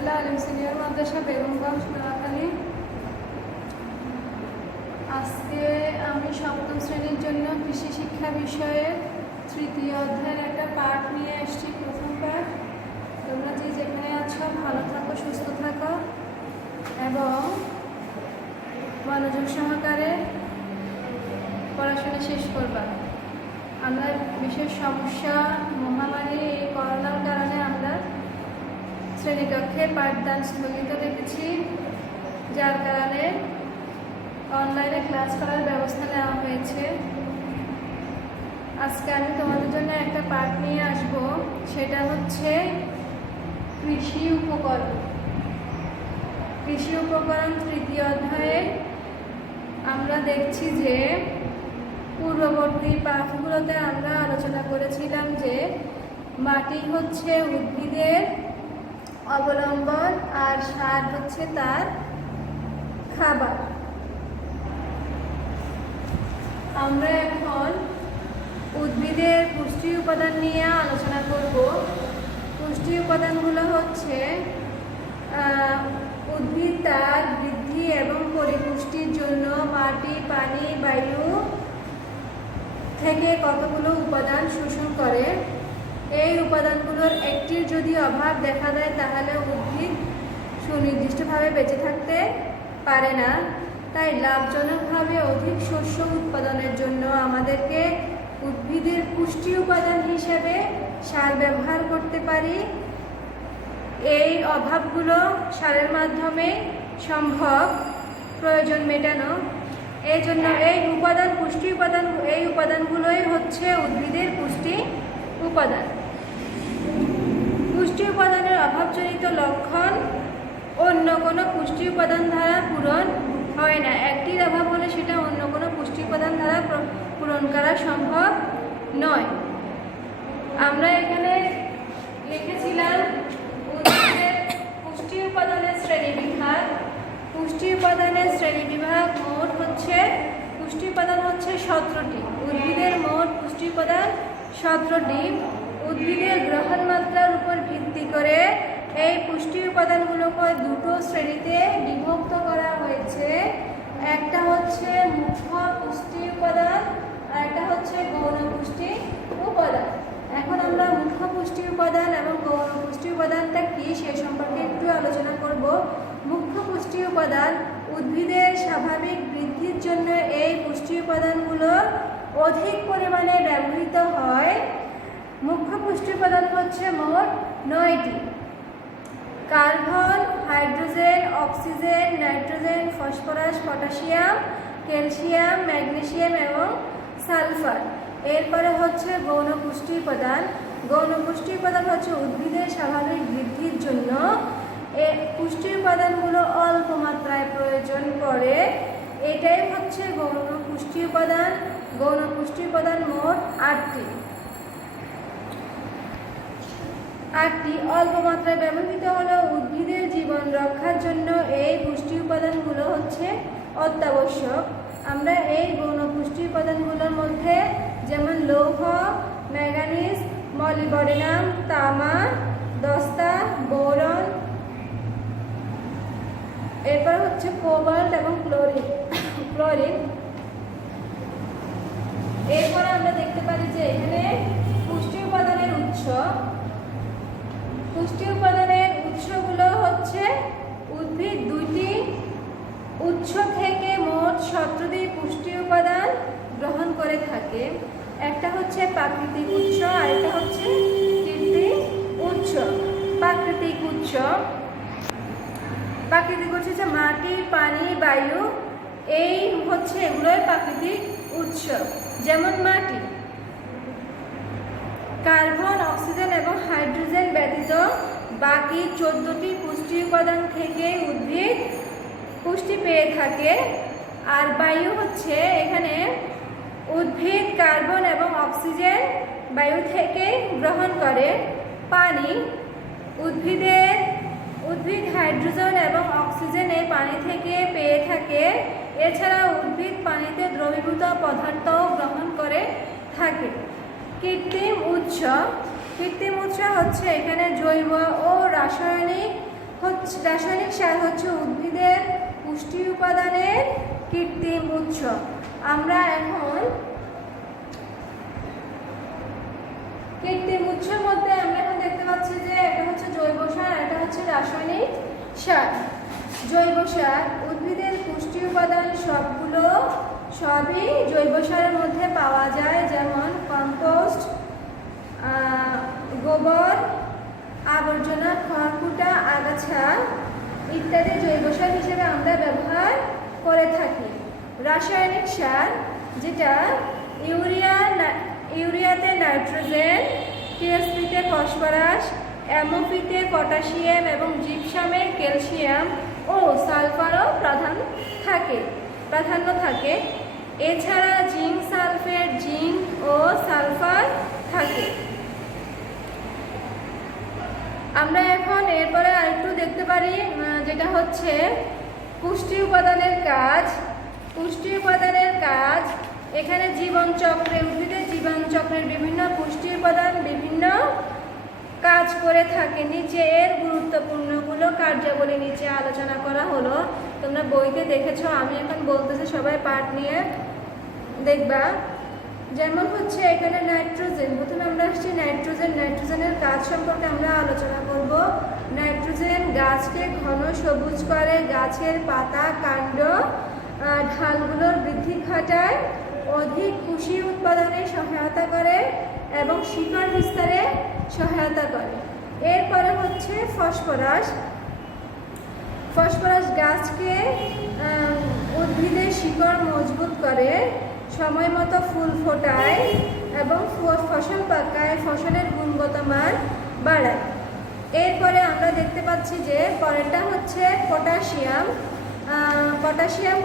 আবদুল্লাহ আলিম senior মাদ্রাসা বেগমগঞ্জ নোয়াখালী। আজকে আমি সপ্তম শ্রেণীর জন্য কৃষি শিক্ষা বিষয়ের তৃতীয় অধ্যায়ের একটা পাঠ নিয়ে এসেছি। প্রথম পাঠ। তোমরা যে যেখানে আছো ভালো থাকো, সুস্থ থাকো এবং মনোযোগ সহকারে পড়াশোনা শেষ করবা। আমরা বিশেষ সমস্যা মহামারী এই করোনার কারণে আমরা শ্রেণীকক্ষে পাঠদান স্থগিত রেখেছি, যার কারণে অনলাইনে ক্লাস করার ব্যবস্থা নেওয়া হয়েছে। আজকে আমি তোমাদের জন্য একটা পাঠ নিয়ে আসব, সেটা হচ্ছে কৃষি উপকরণ। কৃষি উপকরণ তৃতীয় অধ্যায়ে আমরা দেখছি যে পূর্ববর্তী পাঠগুলোতে আমরা আলোচনা করেছিলাম যে মাটি হচ্ছে উদ্ভিদের অবলম্বন আর সার হচ্ছে তার খাবার। আমরা এখন উদ্ভিদের পুষ্টি উপাদান নিয়ে আলোচনা করব। পুষ্টি উপাদানগুলো হচ্ছে উদ্ভিদ তার বৃদ্ধি এবং পরিপুষ্টির জন্য মাটি, পানি, বায়ু থেকে কতগুলো উপাদান শোষণ করে। এই উপাদানগুলোর একটির যদি অভাব দেখা দেয় তাহলে উদ্ভিদ সুনির্দিষ্টভাবে বেঁচে থাকতে পারে না। তাই লাভজনকভাবে অধিক শস্য উৎপাদনের জন্য আমাদেরকে উদ্ভিদের পুষ্টি উপাদান হিসেবে সার ব্যবহার করতে পারি। এই অভাবগুলো সারের মাধ্যমে সম্ভব প্রয়োজন মেটানো। এই জন্য এই উপাদানগুলোই হচ্ছে উদ্ভিদের পুষ্টি উপাদান। পুষ্টি উপাদানের অভাবজনিত লক্ষণ অন্য কোনো পুষ্টি উপাদান দ্বারা পূরণ হয় না। একটির অভাব হলে সেটা অন্য কোনো পুষ্টি উপাদান দ্বারা পূরণ করা সম্ভব নয়। আমরা এখানে লিখেছিলাম উদ্ভিদের পুষ্টি উপাদানের শ্রেণীবিভাগ। পুষ্টি উপাদানের শ্রেণীবিভাগ মোট হচ্ছে পুষ্টি উপাদান হচ্ছে 17টি। উদ্ভিদের মোট পুষ্টি উপাদান 17টি। উদ্ভিদের গ্রহণ মাত্রার উপর ভিত্তি করে এই পুষ্টি উপাদানগুলোকে দুটো শ্রেণীতে বিভক্ত করা হয়েছে। একটা হচ্ছে মুখ্য পুষ্টি উপাদান আর একটা হচ্ছে গৌণ পুষ্টি উপাদান। এখন আমরা মুখ্য পুষ্টি উপাদান এবং গৌণ পুষ্টি উপাদানটা কি সে সম্পর্কে একটু আলোচনা করব। মুখ্য পুষ্টি উপাদান উদ্ভিদের স্বাভাবিক বৃদ্ধির জন্য এই পুষ্টি উপাদানগুলো অধিক পরিমাণে ব্যবহৃত হয়। মুখ্য পুষ্টি উপাদান হচ্ছে মোট 9টি। Carbon, hydrogen, oxygen, nitrogen, phosphorus, potassium, calcium, magnesium এবং সালফার। এরপরে হচ্ছে গৌণ পুষ্টি উপাদান। গৌণ পুষ্টি উপাদান হচ্ছে উদ্ভিদের স্বাভাবিক বৃদ্ধির জন্য এই পুষ্টি উপাদানগুলো অল্প মাত্রায় প্রয়োজন পড়ে। এটাই হচ্ছে গৌণ পুষ্টি উপাদান। গৌণ পুষ্টি উপাদান মোট 8টি। অল্প মাত্রায় ব্যবহৃত হলেও উদ্ভিদের জীবন রক্ষার জন্য এই পুষ্টি উপাদানগুলো হচ্ছে অত্যাবশ্যক। আমরা এই গৌণ পুষ্টি উপাদানগুলোর মধ্যে যেমন লৌহ, ম্যাঙ্গানিজ, মলিবডেনাম, তামা, দস্তা, বোরন, এরপর হচ্ছে কোবাল্ট এবং ক্লোরিন। এরপর আমরা দেখতে পারি যে এখানে পুষ্টি উপাদানের উৎস। পুষ্টি উপাদানের উৎসগুলো হচ্ছে উদ্ভিদ 2টি উৎস থেকে মোট 17টি পুষ্টি উপাদান গ্রহণ করে থাকে। একটা হচ্ছে প্রাকৃতিক উৎস আর একটা হচ্ছে কৃত্রিম উৎস। প্রাকৃতিক উৎস হচ্ছে মাটি, পানি, বায়ু, এই হচ্ছে এগুলোই প্রাকৃতিক উৎস। যেমন মাটি, কার্বন, অক্সিজেন এবং হাইড্রোজেন ব্যতীত বাকি 14টি পুষ্টি উপাদান থেকে উদ্ভিদ পুষ্টি পেয়ে থাকে। আর বায়ু হচ্ছে এখানে উদ্ভিদ কার্বন এবং অক্সিজেন বায়ু থেকে গ্রহণ করে। পানি, উদ্ভিদ হাইড্রোজেন এবং অক্সিজেন এই পানি থেকে পেয়ে থাকে। এছাড়া উদ্ভিদ পানিতে দ্রবীভূত পদার্থও গ্রহণ করে থাকে। কৃত্রিম উৎস হচ্ছে এখানে জৈব ও রাসায়নিক রাসায়নিক সার হচ্ছে উদ্ভিদের পুষ্টি উপাদানের কৃত্রিম উৎস। আমরা এখন কৃত্রিম উৎসের মধ্যে আমরা এখন দেখতে পাচ্ছি যে এটা হচ্ছে জৈব সার, এটা হচ্ছে রাসায়নিক সার। জৈব সার উদ্ভিদের পুষ্টি উপাদান সবই জৈব সারের মধ্যে পাওয়া যায়, যেমন কম্পোস্ট, গোবর, আবর্জনা, খড়কুটা, আগাছা ইত্যাদি জৈব সার হিসেবে আমরা ব্যবহার করে থাকি। রাসায়নিক সার যেটা ইউরিয়াতে নাইট্রোজেন, টিএসপিতে ফসফরাস, এমওপিতে পটাশিয়াম এবং জিপসামে ক্যালসিয়াম ও সালফারও প্রাধান্য থাকে। এছাড়া জিঙ্ক সালফেট, জিঙ্ক ও সালফার থাকে। আমরা এখন এরপরে আরেকটু দেখতে পারি যেটা হচ্ছে পুষ্টি উপাদানের কাজ। পুষ্টি উপাদানের কাজ এখানে জীবনচক্রে উদ্ভিদের জীবনচক্রের বিভিন্ন পুষ্টি উপাদান বিভিন্ন কাজ করে থাকে। নিচে এর গুরুত্বপূর্ণগুলো কার্যাবলী নিচে আলোচনা করা হলো, তোমরা বইতে দেখেছো, আমি এখন বলতেছি, সবাই পাঠ নিয়ে দেখবা। যেমন হচ্ছে এখানে নাইট্রোজেন, প্রথমে আমরা আসছি নাইট্রোজেনের কাজ সম্পর্কে আমরা আলোচনা করব। নাইট্রোজেন গাছকে ঘন সবুজ করে, গাছের পাতা, কাণ্ড, ঢালগুলোর বৃদ্ধি ঘটায়, অধিক কুশি উৎপাদনে সহায়তা করে এবং শিকড় বিস্তারে সহায়তা করে। এরপরে হচ্ছে ফসফরাস গাছকে উদ্ভিদের শিকড় মজবুত করে, সময় মতো ফুল ফোটায় এবং ফসল পাকায়, ফসলের গুণগত মান বাড়ায়। এরপরে আমরা দেখতে পাচ্ছি যে পরেরটা হচ্ছে পটাশিয়াম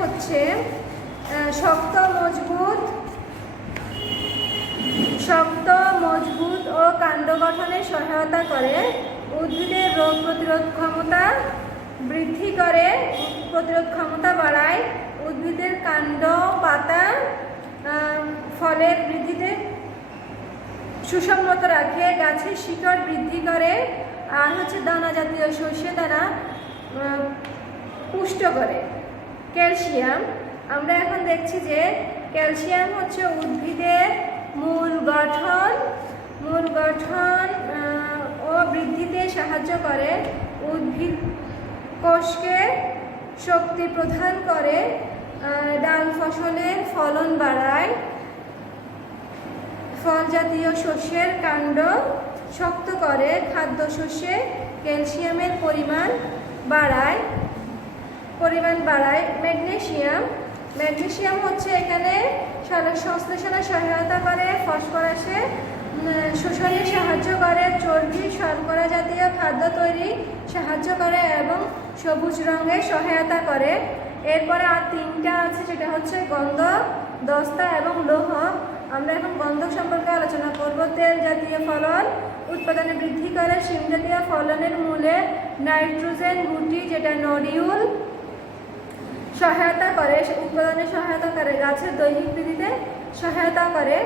হচ্ছে শক্ত, মজবুত ও কাণ্ড গঠনে সহায়তা করে, উদ্ভিদের রোগ প্রতিরোধ ক্ষমতা বৃদ্ধি করে, প্রতিরোধ ক্ষমতা বাড়ায়, উদ্ভিদের কাণ্ড, পাতা, ফলের বৃদ্ধিতে সুসংগত রাখে, গাছের শিকড় বৃদ্ধি করে, আর হচ্ছে দানা জাতীয় শস্য দানা পুষ্ট করে। ক্যালসিয়াম, আমরা এখন দেখছি যে ক্যালসিয়াম হচ্ছে উদ্ভিদের মূল গঠন ও বৃদ্ধিতে সাহায্য করে, উদ্ভিদ কোষকে শক্তি প্রদান করে, ডাল ফসলের ফলন বাড়ায়, ফল জাতীয় শস্যের কাণ্ড শক্ত করে, খাদ্যশস্যে ক্যালসিয়ামের পরিমাণ বাড়ায়। ম্যাগনেসিয়াম হচ্ছে এখানে সংশ্লেষণে সহায়তা করে, ফসফরাসে শোষণে সাহায্য করে, চর্বি, শর্করা জাতীয় খাদ্য তৈরি সাহায্য করে এবং সবুজ রঙে সহায়তা করে। এরপরে আর তিনটা আছে, সেটা হচ্ছে গন্ধক, দস্তা এবং লৌহ। আমরা এখন গন্ধক সম্পর্কে আলোচনা করব। তেল জাতীয় ফলন উৎপাদনে বৃদ্ধি করে, শিম জাতীয় ফলনের মূলে নাইট্রোজেন গুটি যেটা নডিউল সহায়তা করে, উৎপাদনে সহায়তা করে, গাছের দৈহিক বৃদ্ধিতে সহায়তা করে।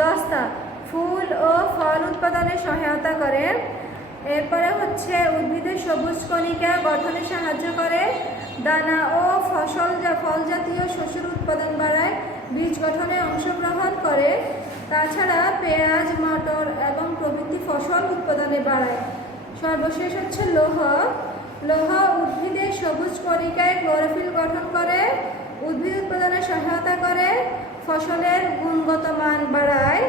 দস্তা ফুল ও ফল উৎপাদনে সহায়তা করে। এরপরে হচ্ছে উদ্ভিদের সবুজ কণিকা গঠনে সাহায্য করে, দানা ও ফল জাতীয় শস্যের উৎপাদন বাড়ায়, বীজ গঠনে অংশগ্রহণ করে। তাছাড়া পেঁয়াজ, মটর এবং প্রভৃতি ফসল উৎপাদনে বাড়ায়। সর্বশেষ হচ্ছে লৌহ উদ্ভিদের সবুজ কণিকায় ক্লোরোফিল গঠন করে, উদ্ভিদ উৎপাদনে সহায়তা করে, ফসলের গুণগত মান বাড়ায়,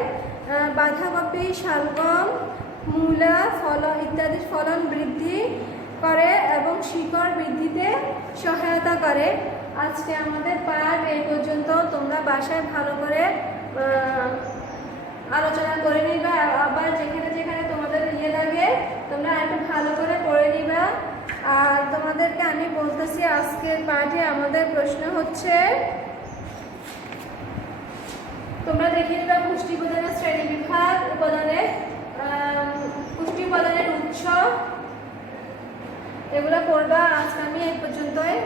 বাঁধাকপি, শালগম, মূলা, ইত্যাদি ফলন বৃদ্ধি করে এবং শিকড় বৃদ্ধিতে সহায়তা করে। আজকে আমাদের পাঠ এই পর্যন্ত। তোমরা বাসায় ভালো করে আলোচনা করে নিবা, আবার যেখানে যেখানে তোমাদের লাগে তোমরা একটু ভালো করে পড়ে নিবা। আর তোমাদেরকে আমি বলতেছি, আজকের পাঠে আমাদের প্রশ্ন হচ্ছে, তোমরা দেখে নিবা পুষ্টি উপাদানের শ্রেণী বিভাগ, পুষ্টি উপাদানের উৎস, এগুলো পড়বা। আজকে আমি এই পর্যন্তই।